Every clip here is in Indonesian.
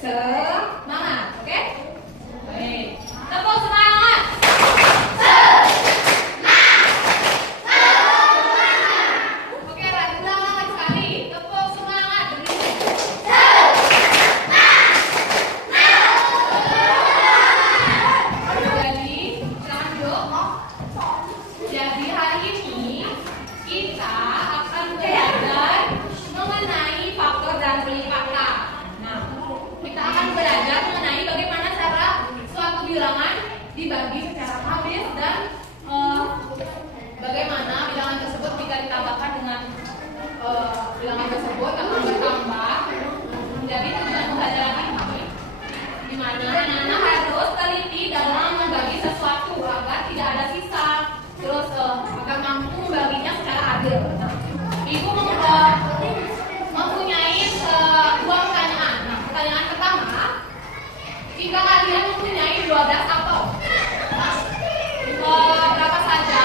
Semangat, oke? Baik. Tepuk semangat. Oke, lagi ulang lagi sekali. Tepuk semangat. Jadi, silakan duduk. Jadi hari ini kita akan belajar mengenai faktor dan pelipat kata. Nah, kita akan belajar mengenai bagaimana cara suatu bilangan dibagi secara habis dan bagaimana bilangan tersebut jika ditambahkan dengan bilangan tersebut akan bertambah. Jadi tujuan pembelajaran ini di mana anak-anak harus teliti dalam membagi sesuatu agar tidak ada sisa, terus agar mampu membaginya secara adil. Nah, Ibu mempunyai dua pertanyaan. Nah, pertanyaan pertama, jika kalian mempunyai 12 apel, berapa saja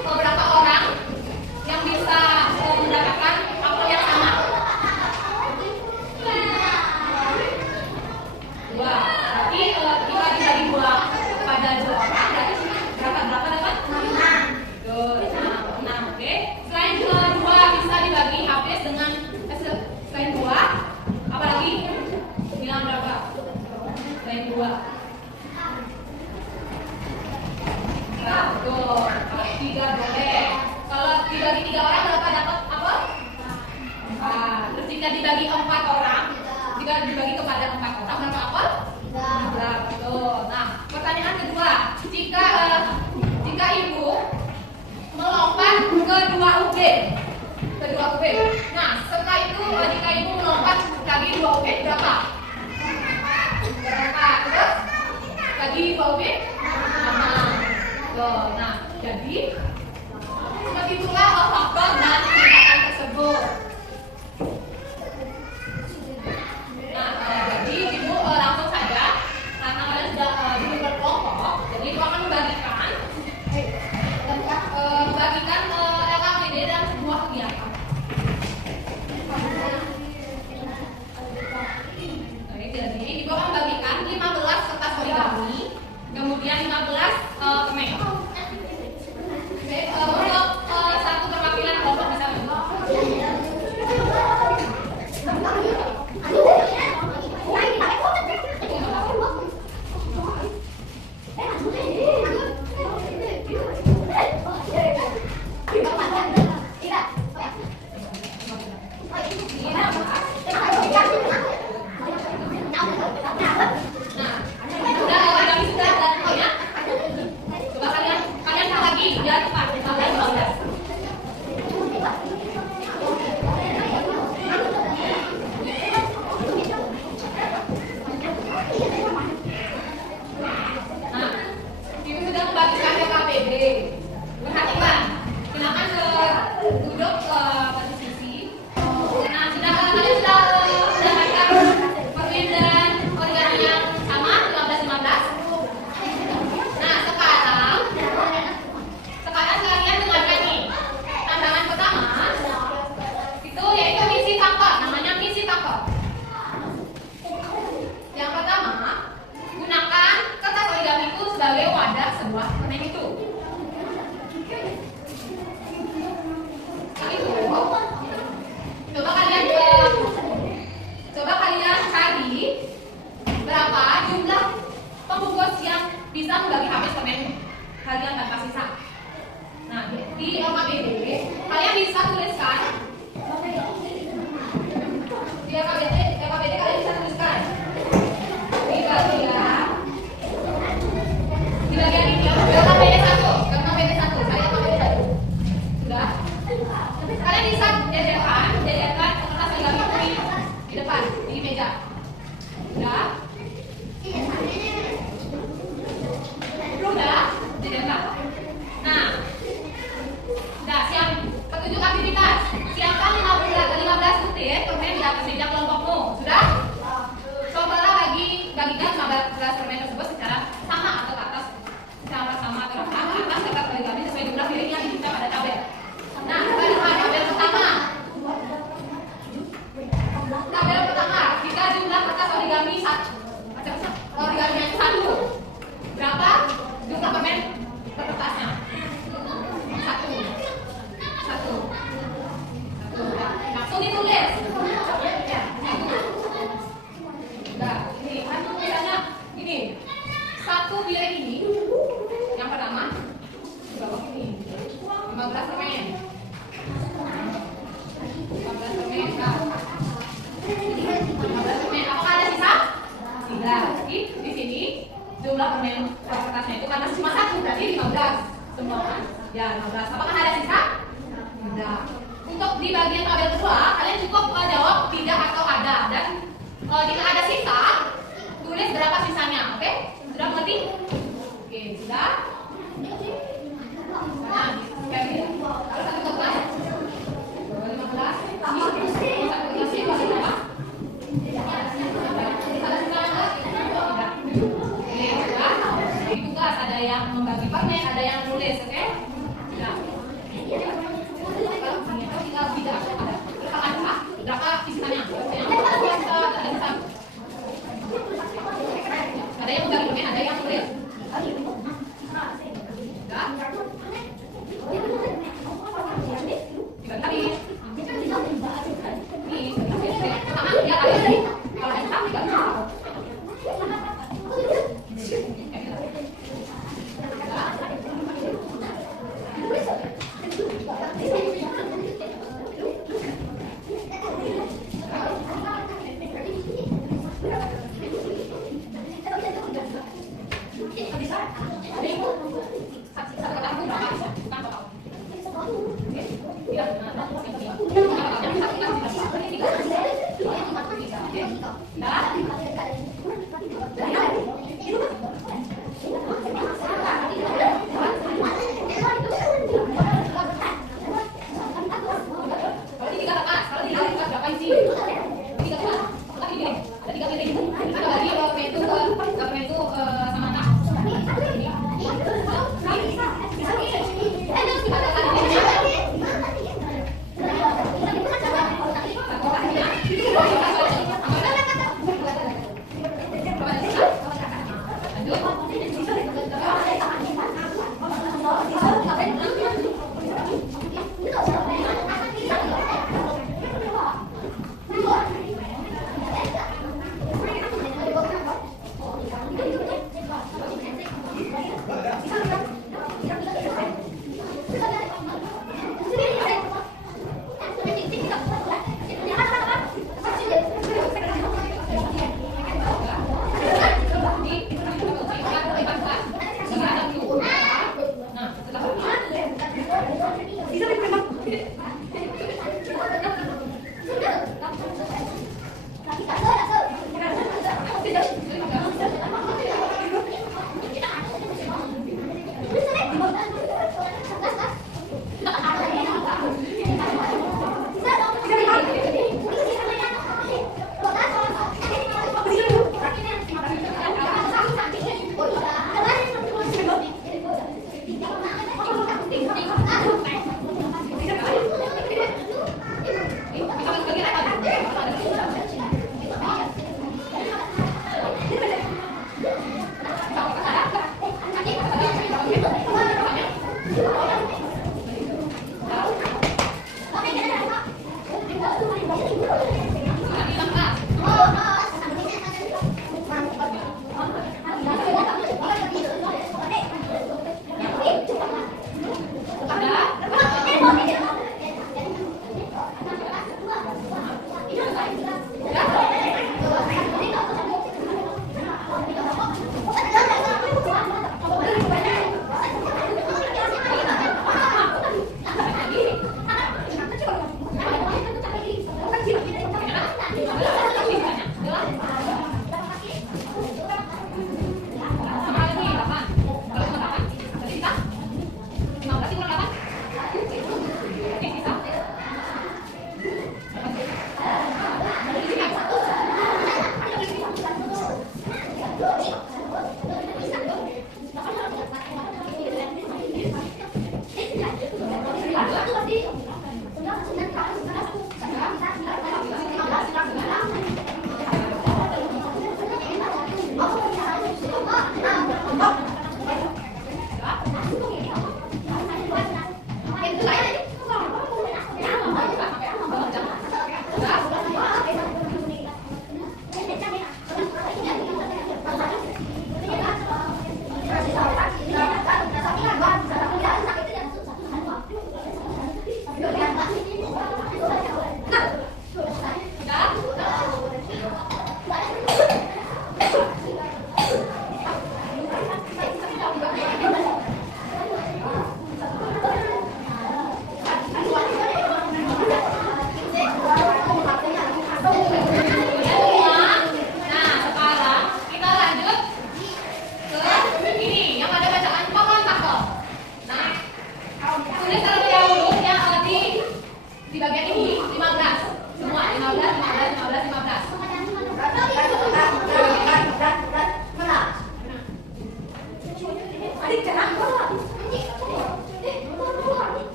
beberapa orang yang bisa mendapatkan apel yang sama? Dua. Berarti jika dibagi dua kepada dua orang, berarti berapa dapat? 6. Oke. Selain dua bisa dibagi habis dengan selain dua, apa lagi? Bilang berapa? Selain dua. Tuh, kalau 3 boleh. Kalau dibagi 3 orang berapa dapat apa? 4. Terus jika dibagi 4 orang, jika dibagi kepada 4 orang berapa apel? 4. Betul. Nah, pertanyaan kedua, jika ibu melompat ke 2 UB. Nah, setelah itu jika ibu melompat lagi 2 UB berapa? Terus lagi 2 UB? Nah, jadi seperti itulah faktor dan tingkatan tersebut. Nah, jadi ibu langsung saja karena kalian sudah dulu berkelompok, jadi ibu akan membagikan LKPD dalam sebuah kegiatan. Oke, jadi ibu akan membagikan 15 kertas origami, kemudian 15 kemek. Oke, untuk satu kertas Semua kan? Ya, 15. Apakah ada sisa? Tidak. Untuk di bagian tabel kedua, kalian cukup jawab tidak atau ada. Dan jika ada sisa, tulis berapa sisanya. Oke? Sudah mengerti? Oke, sudah? Nah, kayak gini. Lalu satu kelas. 15. Satu kelas berapa? Tugas ada yang membagi permen, ada yang nulis, oke? Nah, kalau tidak ada berapa sisanya? Ada yang membagi permen, ada yang nulis. Ada?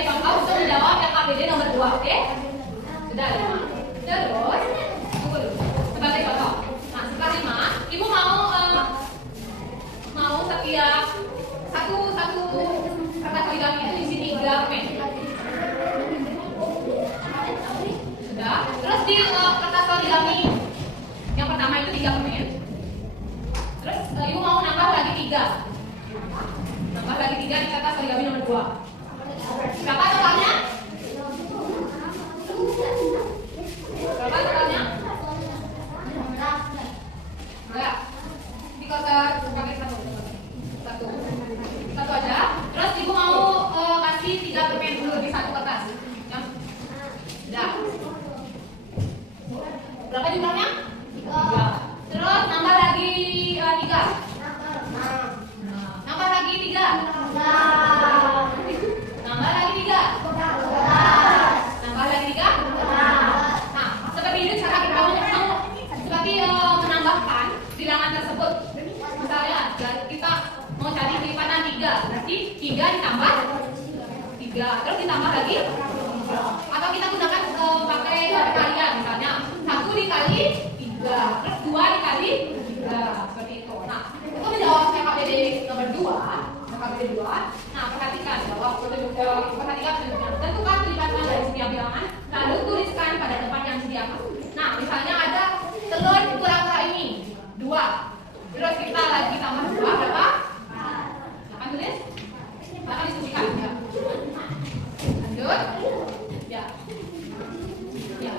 sebagai contoh untuk menjawab yang KBD nomor 2, oke? Sudah 5. Terus tunggu dulu. Sebagai contoh. Nah, setelah 5, ibu mau setiap satu kertas origami itu isi 3 permen. Sudah. Terus di kertas origami yang pertama itu 3 permen. Terus ibu mau nambah lagi 3. Nambah lagi 3 di kertas origami nomor 2. Berapa totalnya? Berapa totalnya? Enggak. Di kotak pakai satu aja. Terus ibu mau kasih 3 permen dulu di satu kertas. Ya. Sudah. Berapa jumlahnya? 3. Terus nambah lagi 3. Nambah lagi 3. Nambah lagi 3. Nambah lagi 3. Nah, seperti ini cara kita mau seperti menambahkan bilangan tersebut. Misalnya kita mau cari lipatan 3, berarti 3 ditambah 3, terus ditambah lagi. Atau kita gunakan pakai perkalian, misalnya 1 dikali 3, terus 2 dikali 3, seperti itu. Nah, itu menjawab KBD nomor 2. KBD 2. Nah, perhatikan bahwa tentukan pelipatan dari setiap bilangan, lalu tuliskan pada tempat yang disediakan. Nah, misalnya ada telur kura-kura ini 2. Terus kita lagi tambah 2 berapa? Akan tulis? Akan diskusikan ya. Lanjut. Ya. Ya.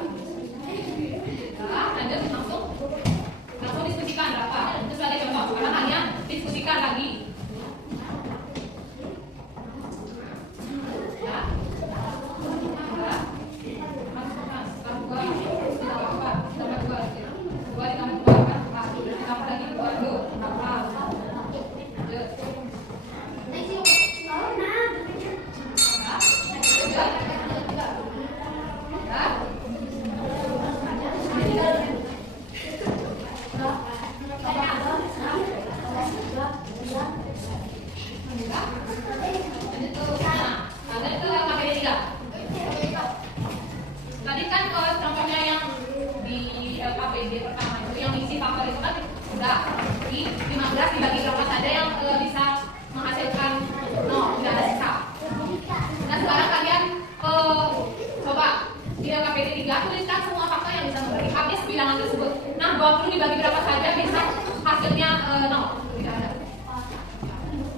Nah, lanjut langsung diskusikan berapa? Itu sebagai contoh. Karena kalian diskusikan lagi. Ya. Tadi kan contohnya yang di KBD pertama itu yang isi faktor itu kan udah di 15 dibagi berapa saja yang bisa menghasilkan 0, tidak ada sisa. Nah, sekarang kalian coba di KBD 3 tuliskan semua faktor yang bisa membagi habis bilangan tersebut. Nah, 20 dibagi berapa saja bisa hasilnya 0, tidak ada.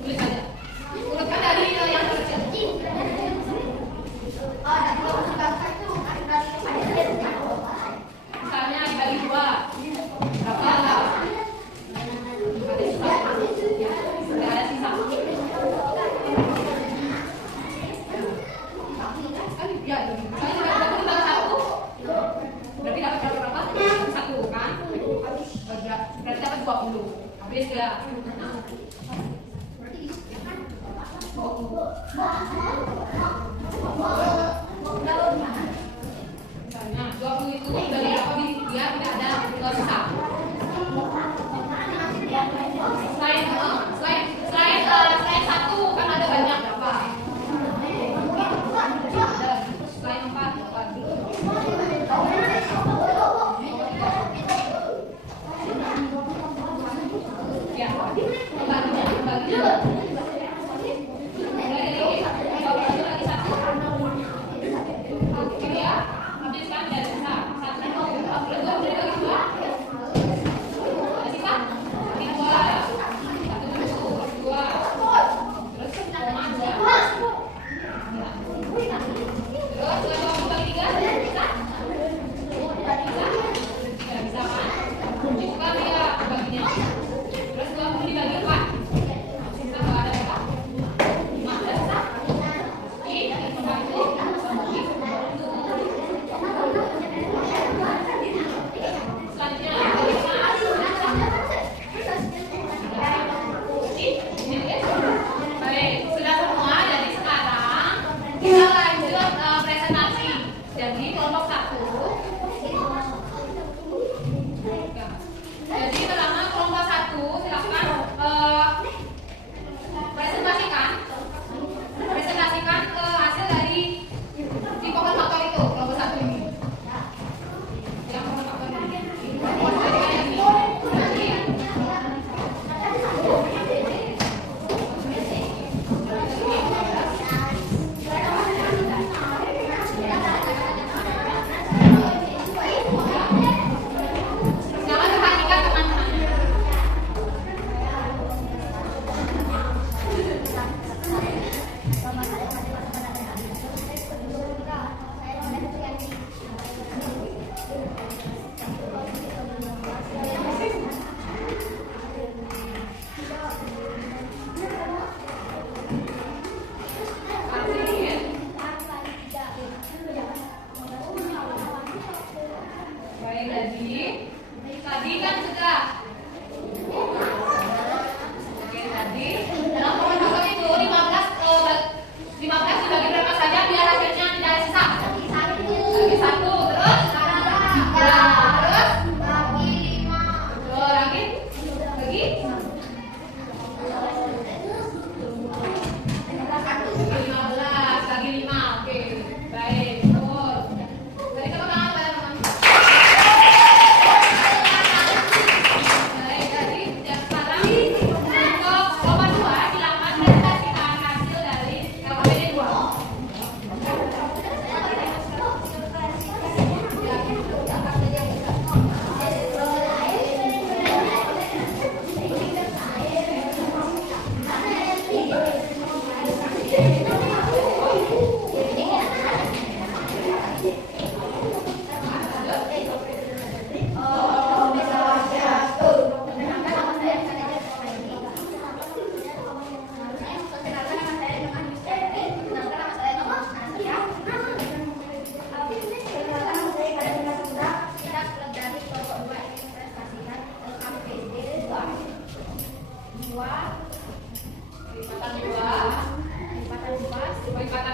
Tulis saja. Urutkan dari yang terkecil. Misalnya dibagi 2 berapa? Tidak ada sisa. Ya, misalnya 20 tambah 1 berarti dapat berapa? 1 kan? Berarti dapat 20. Habis ya. Misalnya 20 itu dari apa biar tidak ada sisa. Selain 1 kan ada banyak berapa? Selain 4 berapa? Ya, coba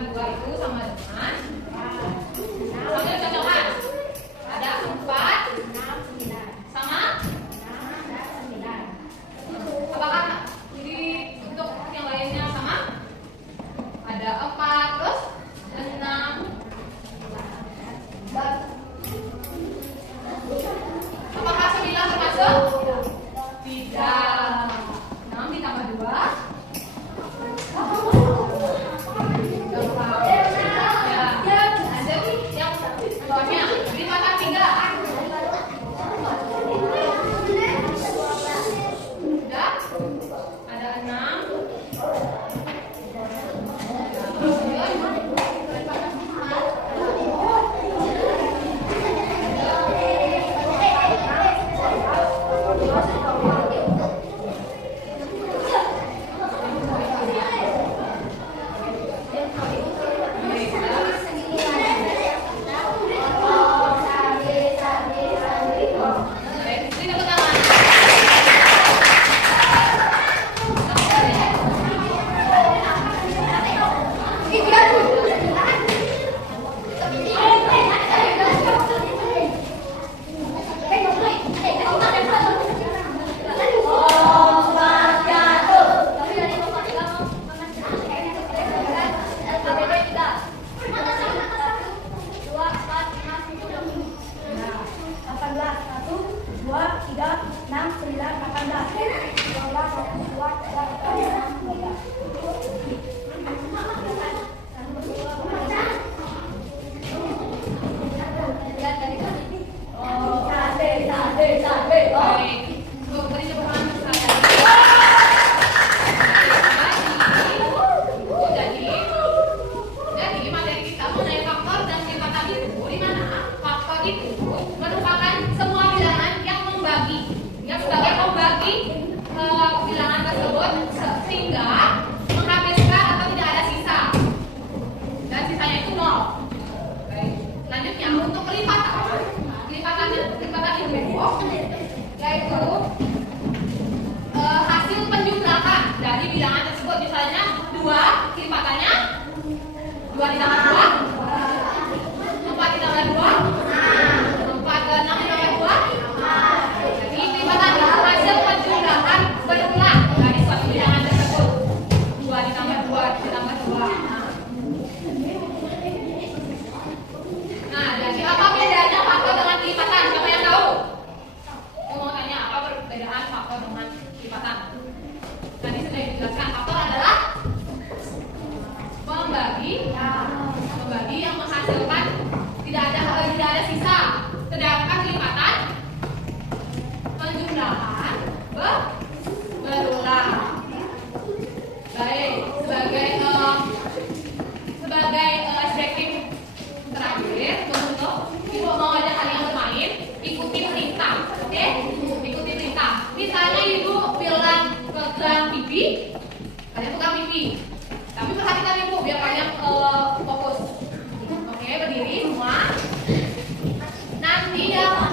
2 itu sama dengan sambil cocokkan. Ada 4, 6, 9 sama 6 dan 9. Apakah di untuk yang lainnya sama? Ada 4 terus 6. Apakah 9 termasuk? Tidak. 6 ditambah 2. Bilangan tersebut sehingga menghabiskan atau tidak ada sisa dan sisanya itu 0. Baik. Selanjutnya untuk pelipatan itu yaitu hasil penjumlahan dari bilangan tersebut. Misalnya 2 lipatannya 2 ditambah 2, 4 ditambah 2, 4 ke 6 ditambah 2. Jadi pelipatan itu hasil penjumlahan berulang dari suatu bilangan tersebut. 2 ditambah 2 ditambah 2. Nah, jadi apa bedanya faktor dengan pelipatan? Siapa yang tahu? Mau tanya apa perbedaan faktor dengan pelipatan? Tadi sudah dijelaskan, faktor adalah membagi yang menghasilkan tidak ada sisa. Sedangkan pelipatan penjumlahan berulang. Baik, sebagai adjektif terakhir untuk ibu mau ajak kalian bermain, ikuti perintah, oke? Ikuti perintah. Misalnya ibu bilang pegang pipi, kalian pegang pipi. Tapi perhatikan ibu biar kalian fokus. Oke, berdiri semua. Nanti yang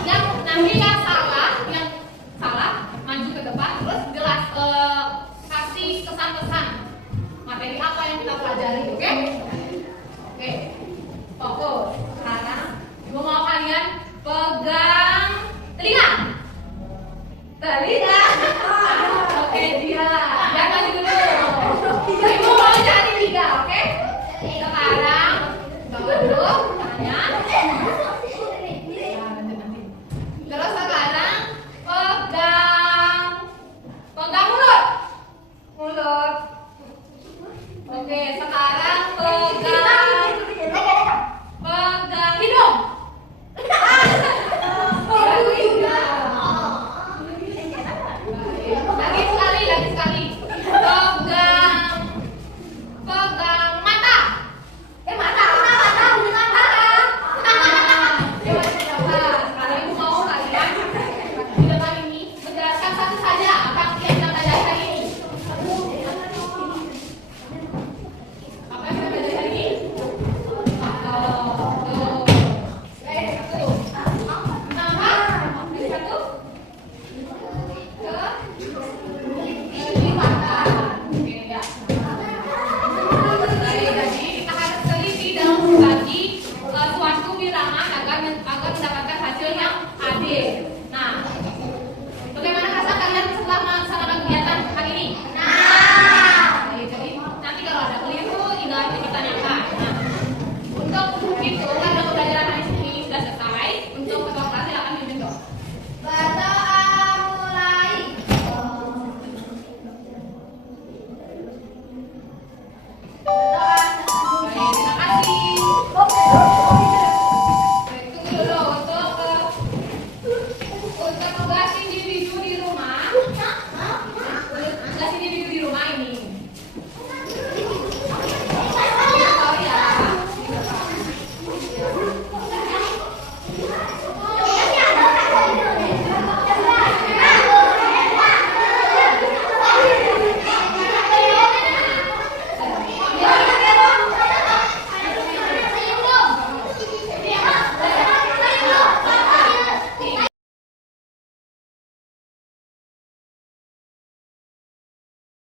salah maju ke depan, terus jelas kasih kesan-kesan materi apa yang kita pelajari, oke? Oke. Fokus. Sekarang ibu mau kalian pegang telinga. Oke, dia. Jangan maju dulu. Ibu mau cari 3, oke? Sekarang bawa dulu tangannya.